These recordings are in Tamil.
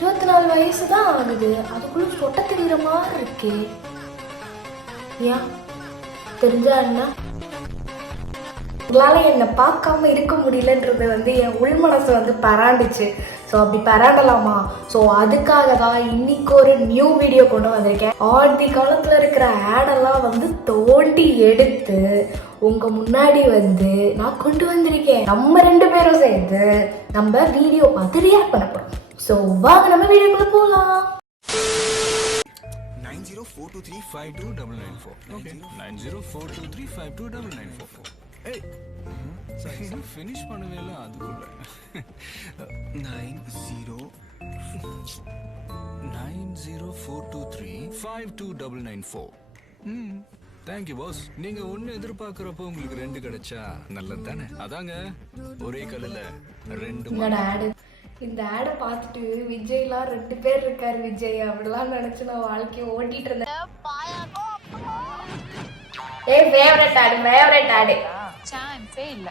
24 வயசு தான் ஆகுது, அதுக்குள்ள சொட்ட தெரிகிற மாதிரி இருக்கே. ஏன் தெரிஞ்சா என்ன? உங்களால் என்னை பார்க்காம இருக்க முடியலன்றது என் உள் மனசு பராண்டுச்சு. ஸோ அப்படி பராண்டலாமா? ஸோ அதுக்காக தான் இன்னைக்கு ஒரு நியூ வீடியோ கொண்டு வந்திருக்கேன். ஆதி காலத்தில் இருக்கிற ஆடெல்லாம் தோண்டி எடுத்து உங்கள் முன்னாடி நான் கொண்டு வந்திருக்கேன். நம்ம 2 பேரும் சேர்ந்து நம்ம வீடியோ பார்த்து ரியாக்ட் பண்ண போகிறோம். ஸோ வாங்க நம்ம வீடியோக்குள்ள போகலாம். 9042352994. Okay. 9042352994. Hey. Sorry. Finish பண்ணவே இல்ல அதுக்குள்ள. 9042352994. Thank you boss. நீங்க ஒன்னு எதிர்பார்க்கறப்போ உங்களுக்கு 2 கிடைச்சா நல்லது தானே? அதாங்க ஒரே கல்லுல 2 ஆடு. இந்த ஆடை பார்த்துட்டு விஜய்லாம் 2 பேர் இருக்காரு விஜய் அப்படிலாம் நினைச்சு நான் வாழ்க்கையை ஓட்டிட்டு இருந்தேன். ஃபேவரட் ஆடு சான்ஸே இல்ல.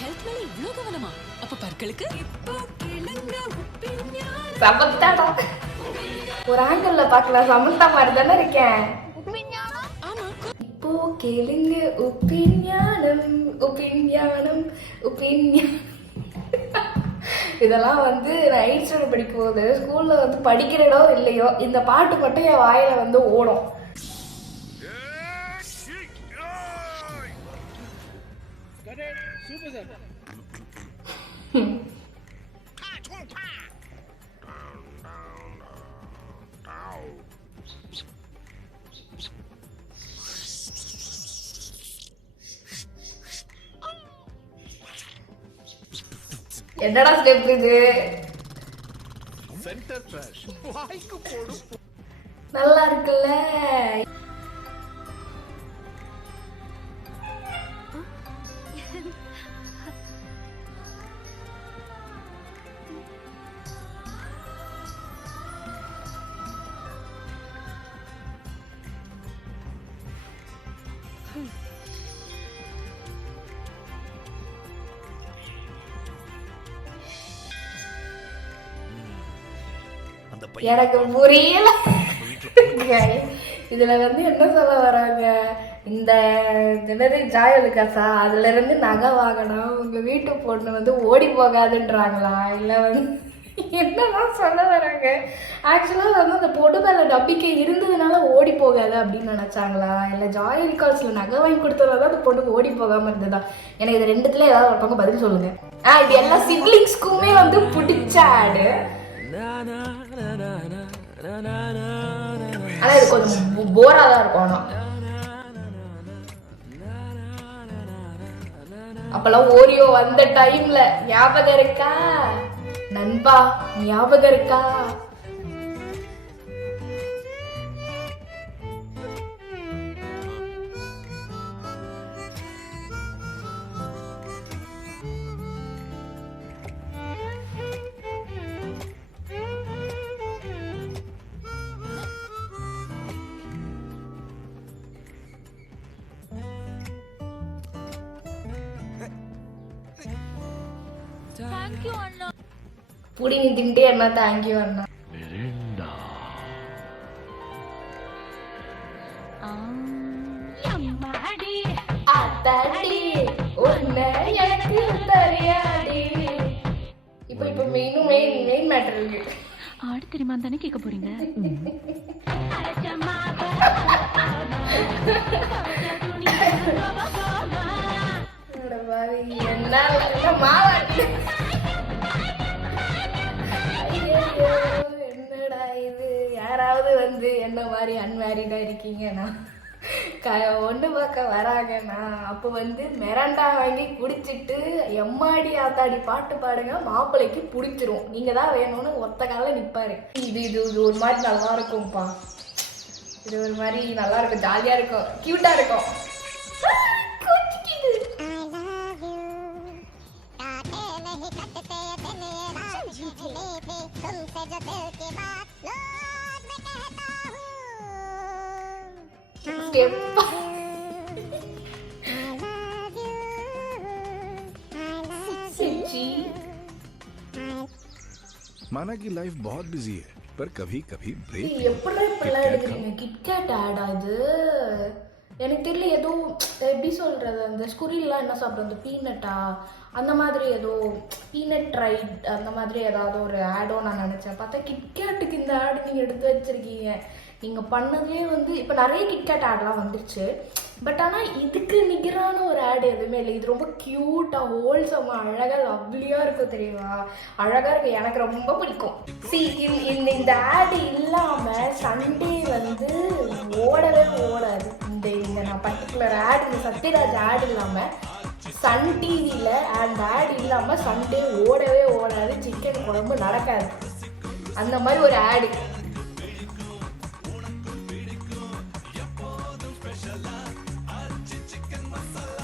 ஹெல்த் மேல இவ்ளோ கவனமா? அப்ப பற்களுக்கு சமத்தாடா. ஒரு ஆங்கிள் பார்க்கலாம், சமந்தா மாதிரி தானே இருக்கேன். இப்போ கேளுங்க உப்பிஞானம் உப்பிஞானம் உப்பிஞானம். இதெல்லாம் நான் 8th ஸ்டாண்டர்ட் படிக்கும் போது ஸ்கூல்ல படிக்கிறதோ இல்லையோ இந்த பாட்டு மட்டும் என் வாயில ஓடும். என்னடா ஸ்டெப் இது? சென்டர் கிராஷ் வாய்க்கு போடு. நல்லா இருக்குல்ல? எனக்கு புரியல. இதுல என்ன சொல்ல வராங்க? இந்த ஜாயலுக்காசா அதுல இருந்து நகை வாங்கணும், உங்க வீட்டு பொண்ணு ஓடி போகாதுன்றாங்களா? இல்ல என்னதான் சொல்ல வராங்க? ஆக்சுவலா அந்த பொண்ணு மேல நம்பிக்கை இருந்ததுனால ஓடி போகாது அப்படின்னு நினைச்சாங்களா? இல்ல ஜாயலுக்காஸ்ல நகை வாங்கி கொடுத்ததுனால அந்த பொண்ணுக்கு ஓடி போகாம இருந்ததா? எனக்கு இது 2த்துல ஏதாவது ஒருத்தவங்க பதில் சொல்லுங்க. இது எல்லா சிப்லிங்ஸ்க்குமே பிடிச்ச ஆடு. ஆனா இது கொஞ்சம் போரா தான் இருக்கும். அப்பெல்லாம் ஓரியோ வந்த டைம்ல ஞாபகம் இருக்கா நண்பா? ஞாபகம் இருக்கா? தேங்க்யூ அண்ணா. புடி நீ தின்ட்டே அண்ணா. தேங்க்யூ அண்ணா. அத்தாடி உன்னை எனக்கு தெரியாடி. இப்போ மெயின் மேட்டர் இருக்கு. ஆடு தெரியுமா தானே கேட்க போறீங்க? என்னடா இது? யாராவது என்ன மாதிரி அன்மேரிடா இருக்கீங்கன்னா ஒண்ணு பார்க்க வராங்கன்னா அப்போ மெரண்டா வாங்கி குடிச்சிட்டு எம்மாடி ஆத்தாடி பாட்டு பாடுங்க, மாப்பிள்ளைக்கு பிடிச்சிரும். நீங்க தான் வேணும்னு ஒத்த கால நிப்பாரு. இது ஒரு மாதிரி நல்லா இருக்கும்ப்பா. இது ஒரு மாதிரி நல்லா இருக்கும், ஜாலியா இருக்கும், கியூட்டா இருக்கும். जी माना कि लाइफ बहुत बिजी है पर कभी कभी ब्रेक எப்படி இப்படிலாம் எடுக்கிறீங்க? கிட்கேட் ஆட் அது எனக்கு தெரியல. ஏதோ எப்படி சொல்றது, அந்த ஸ்குரில்லாம் என்ன சாப்பிடும், அந்த பீனட்டா அந்த மாதிரி ஏதோ பீனட் ரைட் அந்த மாதிரி ஏதாவது ஒரு ஆடோ நான் நினச்சேன். பார்த்தா கிட்கேட்டுக்கு இந்த ஆடு நீங்கள் எடுத்து வச்சிருக்கீங்க. நீங்கள் பண்ணதே வந்து இப்போ நிறைய கிட்கேட் ஆட்லாம் வந்துருச்சு. பட் ஆனால் இதுக்கு நிகரான ஒரு ஆடு எதுவுமே இல்லை. இது ரொம்ப க்யூட்டாக ஹோல்சமாக அழகாக லவ்லியாக இருக்கும் தெரியுமா? அழகாக இருக்கும், எனக்கு ரொம்ப பிடிக்கும். இந்த ஆடு இல்லாமல் சண்டே வந்து ஓடவே ஓடாது. இந்த நான் பர்டிகுலர் ஆடு, இந்த சத்யராஜ் ஆடு இல்லாமல் சன் டிவியில் அந்த ஆடு இல்லாமல் சண்டே ஓடவே ஓடாது. சிக்கன் குழம்பு நடக்காது. அந்த மாதிரி ஒரு ஆடு.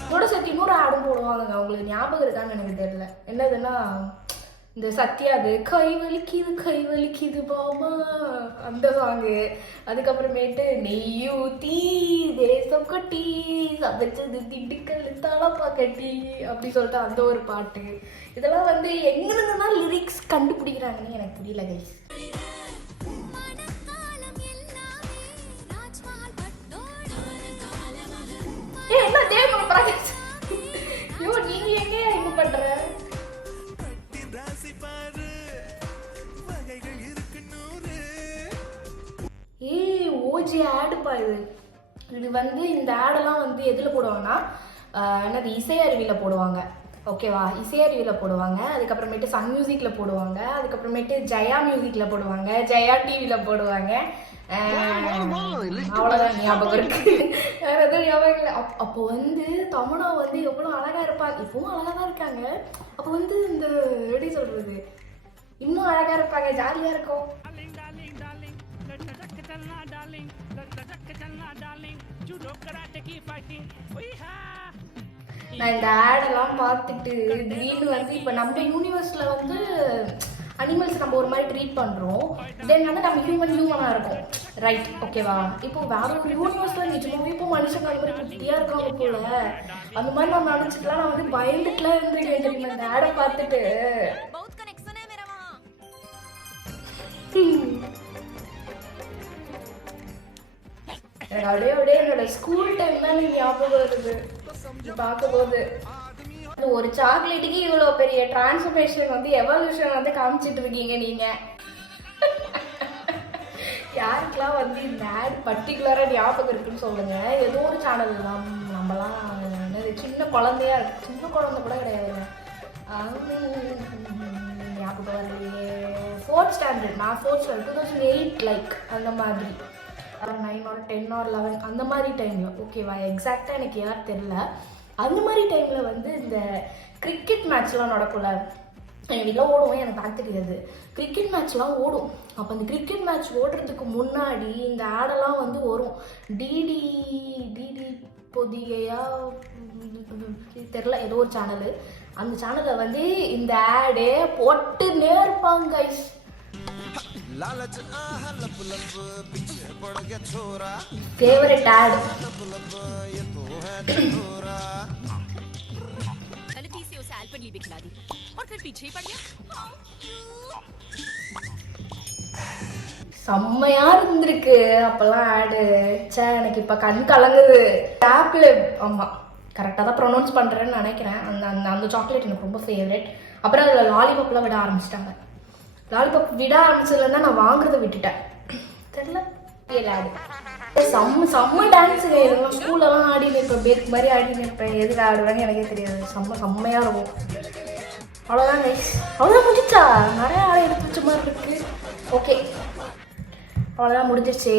இதோட சேர்த்து இன்னொரு ஆடும் போடுவாங்க, உங்களுக்கு ஞாபகம் இருக்கான்னு எனக்கு தெரியல. என்னதுன்னா இந்த சத்யாது கை வலிக்குது பாமா அந்த சாங்கு. அதுக்கப்புறமேட்டு நெய்யூத்தி தேசம் கட்டி சமைச்சது திண்டுக்கல் தலப்பா கட்டி அப்படி சொல்லிட்டு அந்த ஒரு பாட்டு. இதெல்லாம் வந்து எங்கிருந்துன்னா லிரிக்ஸ் கண்டுபிடிக்கிறாங்கன்னு எனக்கு புரியல கைஸ். என்ன தேவ ப்ராஜெக்ட்? ஐயோ நீங்க எங்க இங்க பண்ற? ஓஜி ஆடு பா இது. இது வந்து இந்த ஆடெல்லாம் வந்து எதில் போடுவாங்கன்னா என்னது இசை அருவியில் போடுவாங்க. ஓகேவா? இசை அருவியில் போடுவாங்க. அதுக்கப்புறமேட்டு சன் மியூசிக்கில் போடுவாங்க. அதுக்கப்புறமேட்டு ஜெயா மியூசிக்கில் போடுவாங்க. ஜெயா டிவியில் போடுவாங்க. அவ்வளோதான் ஞாபகம் இருக்கு, வேற எதுவும் ஞாபகம் இல்லை. அப்போ வந்து தமனா வந்து எவ்வளோ அழகாக இருப்பாங்க. இப்பவும் அழகாக தான் இருக்காங்க. அப்போ வந்து இந்த எப்படி சொல்றது, இன்னும் அழகாக இருப்பாங்க, ஜாலியாக இருக்கும். நான் இந்த ஆடெல்லாம் பார்த்துட்டு திடீர்னு வந்து இப்போ நம்ம யூனிவர்ஸில் வந்து அனிமல்ஸ் நம்ம ஒரு மாதிரி ட்ரீட் பண்ணுறோம். தென் வந்து நம்ம ஹியூமனாக இருக்கும், ரைட்? ஓகேவா? இப்போ வேற ஒரு யூனிவர்ஸில் நிஜமாவே இப்போ மனுஷங்க அந்த மாதிரி குட்டியாக இருக்காங்க போல. அந்த மாதிரி நான் நினச்சிக்கலாம். நான் வந்து பயந்துட்டுலாம் இருந்துருக்கேன் தெரியுமா இந்த ஆடை பார்த்துட்டு. எனக்கு அப்படியே என்னோட ஸ்கூல் டைம் தான் ஞாபகம் வருது பார்க்கும்போது. ஒரு சாக்லேட்டுக்கு இவ்வளோ பெரிய டிரான்ஸ்ஃபர்மேஷன் வந்து எவல்யூஷன் வந்து காமிச்சிட்டு இருக்கீங்க நீங்க. யாருக்கெல்லாம் வந்து இந்த ஆட் பர்டிகுலராக ஞாபகம் இருக்குன்னு சொல்லுங்க. ஏதோ ஒரு சேனல் நம்மலாம் என்னது சின்ன குழந்தையா இருக்கு, சின்ன குழந்தை கூட கிடையாதுங்க. ஞாபகம் வரலையே. 4th ஸ்டாண்டர்ட், நான் 4th ஸ்டாண்டர்ட் 2008 லைக் அந்த மாதிரி 9 or 10 or 11 அந்த மாதிரி டைமில். ஓகேவா? எக்ஸாக்டாக எனக்கு யார் தெரில. அந்த மாதிரி டைமில் வந்து இந்த கிரிக்கெட் மேட்ச்லாம் நடக்கும்ல, எங்கள் வீட்டில் ஓடுவோம், எனக்கு பார்க்க தெரியாது. கிரிக்கெட் மேட்ச்லாம் ஓடும். அப்போ அந்த கிரிக்கெட் மேட்ச் ஓடுறதுக்கு முன்னாடி இந்த ஆடெல்லாம் வந்து வரும். டிடி பொதிகையா தெரில, ஏதோ ஒரு சேனலு. அந்த சேனலில் வந்து இந்த ஆடே போட்டுன்னே இருப்பாங்க கைஸ். फेवरेट ऐड गलती से उसे एल्पेनलीबे खिला दी और फिर पीछे ही पड़ गया. செம்மையா இருந்திருக்கு அப்பெல்லாம் ஆடு. சே எனக்கு இப்போ கண் கலங்குது. ஆப்பிள், ஆமாம் கரெக்டாக தான் ப்ரொனவுன்ஸ் பண்ணுறேன்னு நினைக்கிறேன். அந்த அந்த அந்த சாக்லேட் எனக்கு ரொம்ப ஃபேவரட். அப்புறம் அதில் லாலிபாப்லாம் விட ஆரம்பிச்சிட்டாங்க. லாலிபாப் விட ஆரம்பிச்சதுலேருந்தா நான் வாங்குறத விட்டுட்டேன். தெரியல ஆடு செம்ம டான்ஸுங்க. இதெல்லாம் ஸ்கூல்லலாம் ஆடினு இருப்பேன், பேக் மாதிரி ஆடினு இருப்பேன். எதுக்கு ஆடுவேன்னு எனக்கே தெரியாது. செம்மையாக இருக்கும். அவ்வளோதான் கைஸ், அவ்வளோதான் முடிச்சா. நிறைய ஆடை எடுத்து வச்ச மாதிரி இருக்கு. ஓகே அவ்வளோதான் முடிஞ்சிருச்சு.